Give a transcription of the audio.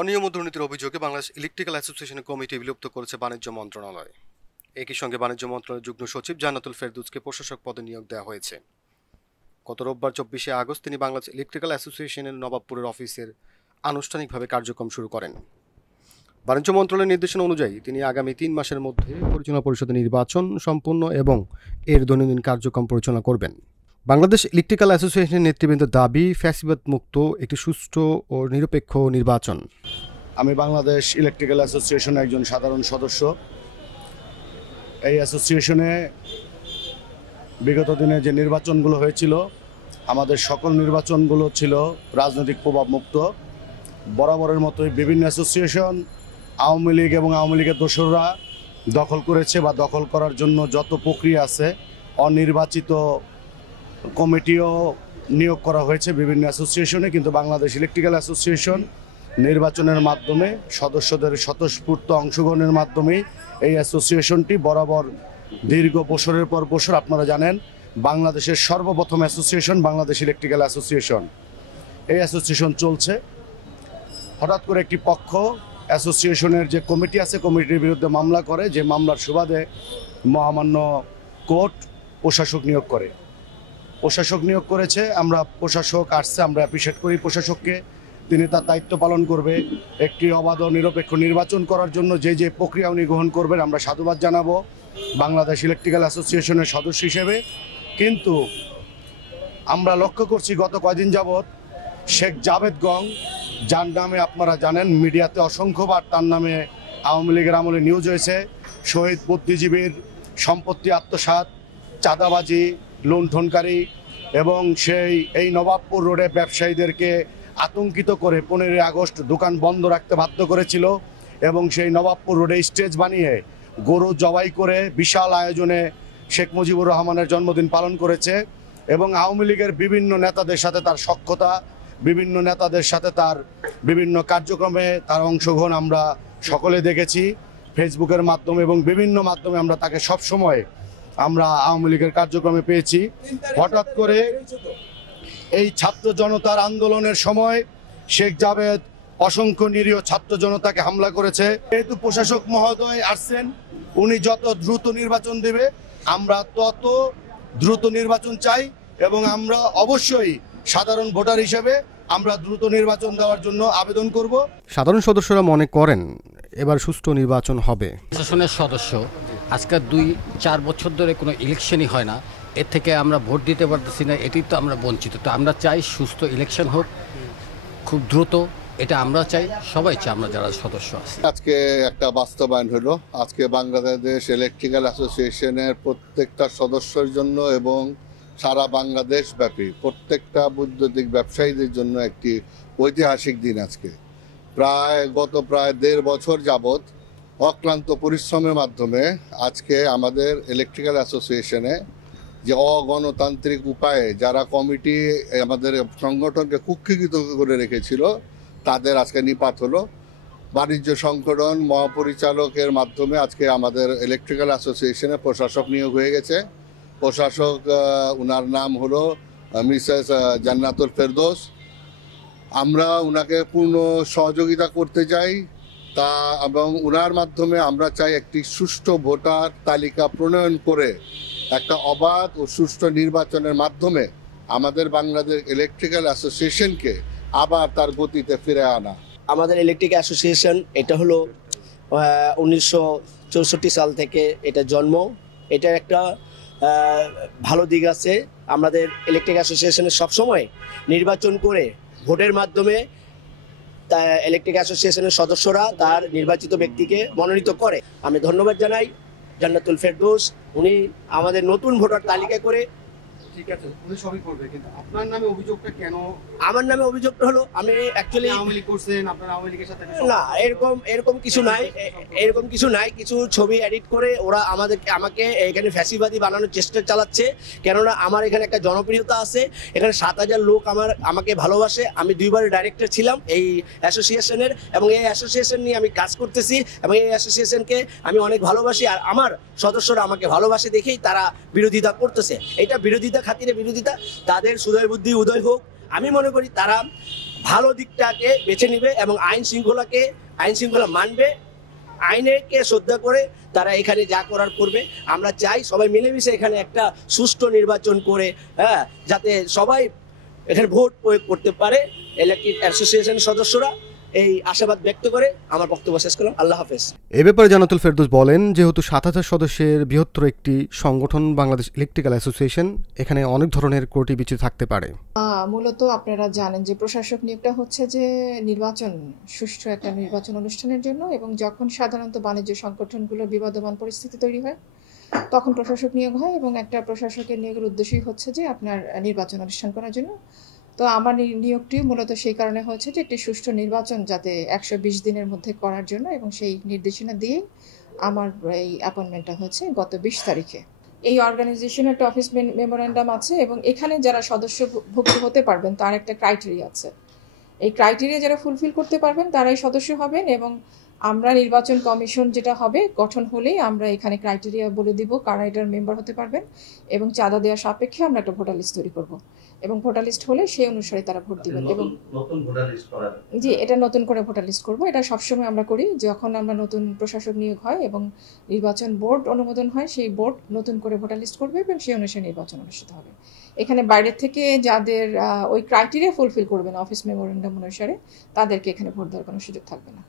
অনিয়ম ও দুর্নীতির অভিযোগে বাংলাদেশ ইলেকট্রিক্যাল অ্যাসোসিয়েশনের কমিটি বিলুপ্ত করেছে বাণিজ্য মন্ত্রণালয়। একই সঙ্গে বাণিজ্য মন্ত্রণালয়ের যুগ্ম সচিব জান্নাতুল ফেরদৌসকে প্রশাসক পদে নিয়োগ দেওয়া হয়েছে। গত রোববার 24শে আগস্ট তিনি বাংলাদেশ ইলেকট্রিক্যাল অ্যাসোসিয়েশনের নবাবপুরের অফিসের আনুষ্ঠানিকভাবে কার্যক্রম শুরু করেন। বাণিজ্য মন্ত্রণালয়ের নির্দেশনা অনুযায়ী তিনি আগামী 3 মাসের মধ্যে পরিচালনা পরিষদের নির্বাচন সম্পূর্ণ এবং এর দৈনন্দিন কার্যক্রম পরিচালনা করবেন। বাংলাদেশ ইলেকট্রিক্যাল অ্যাসোসিয়েশনের নেতৃবৃন্দের দাবি ফ্যাসিবাদ মুক্ত একটি সুষ্ঠু ও নিরপেক্ষ নির্বাচন। আমি বাংলাদেশ ইলেকট্রিক্যাল অ্যাসোসিয়েশনের একজন সাধারণ সদস্য। এই অ্যাসোসিয়েশনে বিগত দিনে যে নির্বাচনগুলো হয়েছিল, আমাদের সকল নির্বাচনগুলো ছিল রাজনৈতিক প্রভাব মুক্ত। বরাবরের মতোই বিভিন্ন অ্যাসোসিয়েশন আওয়ামী লীগ এবং আওয়ামী লীগের দোসররা দখল করেছে বা দখল করার জন্য যত প্রক্রিয়া আছে, অনির্বাচিত কমিটিও নিয়োগ করা হয়েছে বিভিন্ন অ্যাসোসিয়েশনে। কিন্তু বাংলাদেশ ইলেকট্রিক্যাল অ্যাসোসিয়েশন নির্বাচনের মাধ্যমে সদস্যদের স্বতঃস্ফূর্ত অংশগ্রহণের মাধ্যমেই এই অ্যাসোসিয়েশনটি বরাবর দীর্ঘ বছরের পর বছর, আপনারা জানেন, বাংলাদেশের সর্বপ্রথম অ্যাসোসিয়েশন বাংলাদেশ ইলেকট্রিক্যাল অ্যাসোসিয়েশন। এই অ্যাসোসিয়েশন চলছে। হঠাৎ করে একটি পক্ষ অ্যাসোসিয়েশনের যে কমিটি আছে, কমিটির বিরুদ্ধে মামলা করে, যে মামলার সুবাদে মহামান্য কোর্ট প্রশাসক নিয়োগ করে। প্রশাসক নিয়োগ করেছে, আমরা প্রশাসক আসছে, আমরা অ্যাপ্রিসিয়েট করি প্রশাসককে। তিনি তার দায়িত্ব পালন করবে, একটি অবাধ ও নিরপেক্ষ নির্বাচন করার জন্য যে যে প্রক্রিয়া উনি গ্রহণ করবেন আমরা সাধুবাদ জানাবো বাংলাদেশ ইলেকট্রিক্যাল অ্যাসোসিয়েশনের সদস্য হিসেবে। কিন্তু আমরা লক্ষ্য করছি গত কয়দিন যাবৎ শেখ জাভেদ গং, যার নামে আপনারা জানেন মিডিয়াতে অসংখ্যবার তার নামে আওয়ামী লীগের আমলে নিউজ হয়েছে, শহীদ বুদ্ধিজীবীর সম্পত্তি আত্মসাৎ, চাঁদাবাজি, লুণ্ঠনকারী, এবং এই নবাবপুর রোডে ব্যবসায়ীদেরকে আতঙ্কিত করে 15ই আগস্ট দোকান বন্ধ রাখতে বাধ্য করেছিল, এবং সেই নবাবপুর রোডে স্টেজ বানিয়ে গরু জবাই করে বিশাল আয়োজনে শেখ মুজিবুর রহমানের জন্মদিন পালন করেছে। এবং আওয়ামী লীগের বিভিন্ন নেতাদের সাথে তার সখ্যতা, বিভিন্ন নেতাদের সাথে তার বিভিন্ন কার্যক্রমে তার অংশগ্রহণ আমরা সকলে দেখেছি ফেসবুকের মাধ্যমে এবং বিভিন্ন মাধ্যমে। আমরা তাকে সবসময় আমরা আওয়ামী লীগের কার্যক্রমে পেয়েছি। হঠাৎ করে এই ছাত্র জনতার আন্দোলনের সময় শেখ জাভেদ অসংখ্য নিরীহ ছাত্র জনতাকে হামলা করেছে। যেহেতু প্রশাসক মহোদয় আসছেন, উনি যত দ্রুত নির্বাচন দেবে আমরা তত দ্রুত নির্বাচন চাই, এবং আমরা অবশ্যই সাধারণ ভোটার হিসেবে আমরা দ্রুত নির্বাচন দেওয়ার জন্য আবেদন করব। সাধারণ সদস্যরা মনে করেন এবার সুষ্ঠু নির্বাচন হবে। প্রশাসনের সদস্য আজকে 2-4 বছর ধরে কোনো ইলেকশনই হয় না, এর থেকে আমরা ভোট দিতে পারতেছি না, এটি তো আমরা বঞ্চিত। তো আমরা চাই সুস্থ ইলেকশন হোক খুব দ্রুত, এটা আমরা চাই, সবাই চাই, আমরা যারা সদস্য আছি। আজকে একটা বাস্তবায়ন হলো। আজকে বাংলাদেশ ইলেকট্রিক্যাল অ্যাসোসিয়েশনের প্রত্যেকটা সদস্যের জন্য এবং সারা বাংলাদেশ ব্যাপী প্রত্যেকটা বৈদ্যুতিক ব্যবসায়ীদের জন্য একটি ঐতিহাসিক দিন। আজকে গত প্রায় 1.5 বছর যাবৎ অক্লান্ত পরিশ্রমের মাধ্যমে আজকে আমাদের ইলেকট্রিক্যাল অ্যাসোসিয়েশনে যে অগণতান্ত্রিক উপায়ে যারা কমিটি আমাদের সংগঠনকে কুক্ষিগত করে রেখেছিল তাদের আজকে নিপাত হলো। বাণিজ্য সংগঠন মহাপরিচালকের মাধ্যমে আজকে আমাদের ইলেকট্রিক্যাল অ্যাসোসিয়েশনে প্রশাসক নিয়োগ হয়ে গেছে। প্রশাসক উনার নাম হলো মিসেস জান্নাতুল ফেরদৌস। আমরা উনাকে পূর্ণ সহযোগিতা করতে চাই এবং উনার মাধ্যমে আমরা চাই একটি সুষ্ঠু ভোটার তালিকা প্রণয়ন করে একটা অবাধ ও সুষ্ঠু নির্বাচনের মাধ্যমে আমাদের বাংলাদেশ ইলেকট্রিক্যাল অ্যাসোসিয়েশনকে আবার তার গতিতে ফিরে আনা। আমাদের ইলেকট্রিক অ্যাসোসিয়েশন এটা হলো 1964 সাল থেকে এটা জন্ম। এটার একটা ভালো দিক আছে, আমাদের ইলেকট্রিক অ্যাসোসিয়েশনের সবসময় নির্বাচন করে ভোটের মাধ্যমে ইলেকট্রিক অ্যাসোসিয়েশনের সদস্যরা তার নির্বাচিত ব্যক্তিকে মনোনীত করে। আমি ধন্যবাদ জানাই জান্নাতুল ফেরদৌস, উনি আমাদের নতুন ভোটার তালিকা করে। ঠিক আছে, উনি সবই করবে, কিন্তু আপনার নামে অভিযোগটা কেন? আমার নামে অভিযোগটা হলো আমি অ্যাকচুয়ালি আওয়ামী লীগ করছেন, আপনার আওয়ামী লীগের সাথে না, এরকম কিছু নাই, এরকম কিছু নাই। কিছু ছবি এডিট করে ওরা আমাকে এখানে ফ্যাসিবাদী বানানোর চেষ্টা চালাচ্ছে। কেননা আমার এখানে একটা জনপ্রিয়তা আছে, এখানে 7,000 লোক আমাকে ভালোবাসে। আমি 2বার ডাইরেক্টর ছিলাম এই অ্যাসোসিয়েশনের, এবং এই অ্যাসোসিয়েশন নিয়ে আমি কাজ করতেছি, এবং এই অ্যাসোসিয়েশনকে আমি অনেক ভালোবাসি। আর আমার সদস্যরা আমাকে ভালোবাসে দেখেই তারা বিরোধিতা করতেছে। এটা বিরোধিতা খাতিরে বিরোধিতা, তাদের সুদয় বুদ্ধি উদয় হোক। আমি মনে করি তারা ভালো দিকটাকে বেছে নিবে এবং আইন শৃঙ্খলা মানবে, আইনকে শ্রদ্ধা করে তারা এখানে যা করার করবে। আমরা চাই সবাই মিলেমিশে এখানে একটা সুষ্ঠু নির্বাচন করে, হ্যাঁ, যাতে সবাই এখানে ভোট প্রয়োগ করতে পারে। ইলেকটেড অ্যাসোসিয়েশন সদস্যরা এই আশাবাদ ব্যক্ত করে আমার বক্তব্য শেষ করলাম। আল্লাহ হাফেজ। এ ব্যাপারে জান্নাতুল ফেরদৌস বলেন, যেহেতু ৭,০০০ সদস্যের বৃহত্তর একটি সংগঠন বাংলাদেশ ইলেকট্রিক্যাল অ্যাসোসিয়েশন, এখানে অনেক ধরনের ত্রুটি বিচ্যুতি থাকতে পারে। মূলত আপনারা জানেন যে প্রশাসক নিয়োগটা হচ্ছে যে সুষ্ঠু একটা নির্বাচন অনুষ্ঠানের জন্য, এবং যখন সাধারণত বাণিজ্য সংগঠনগুলোর বিবাদমান পরিস্থিতি তৈরি হয় তখন প্রশাসক নিয়োগ হয়, এবং একটা প্রশাসকের নিয়োগের উদ্দেশ্যই হচ্ছে যে আপনার নির্বাচন অনুষ্ঠান করার জন্য। তো আমার নিয়োগটি মূলত সেই কারণে হয়েছে যে একটি সুষ্ঠু নির্বাচন যাতে 120 দিনের মধ্যে করার জন্য, এবং সেই নির্দেশনা দিয়ে আমার এই অ্যাপয়েন্টমেন্টটা হয়েছে গত 20 তারিখে। এই অর্গানাইজেশনের একটা অফিস মেমোরেন্ডাম আছে, এবং এখানে যারা সদস্যভুক্ত হতে পারবেন তার একটা ক্রাইটেরিয়া আছে। এই ক্রাইটেরিয়া যারা ফুলফিল করতে পারবেন তারাই সদস্য হবেন, এবং আমরা নির্বাচন কমিশন যেটা হবে গঠন হলেই আমরা এখানে ক্রাইটেরিয়া বলে দিব কারা এটার মেম্বার হতে পারবেন, এবং চাঁদা দেওয়ার সাপেক্ষে আমরা একটা ভোটার লিস্ট তৈরি করব, এবং ভোটার লিস্ট হলে সেই অনুসারে তারা ভোট দিবেন। এবং জি, এটা নতুন করে ভোটার লিস্ট করব। এটা সবসময় আমরা করি যখন আমরা নতুন প্রশাসক নিয়োগ হয় এবং নির্বাচন বোর্ড অনুমোদন হয়, সেই বোর্ড নতুন করে ভোটার লিস্ট করবে এবং সেই অনুসারে নির্বাচন অনুষ্ঠিত হবে। এখানে বাইরের থেকে যাদের ওই ক্রাইটেরিয়া ফুলফিল করবে না অফিস মেমোরেন্ডাম অনুসারে, তাদেরকে এখানে ভোট দেওয়ার কোনো সুযোগ থাকবে না।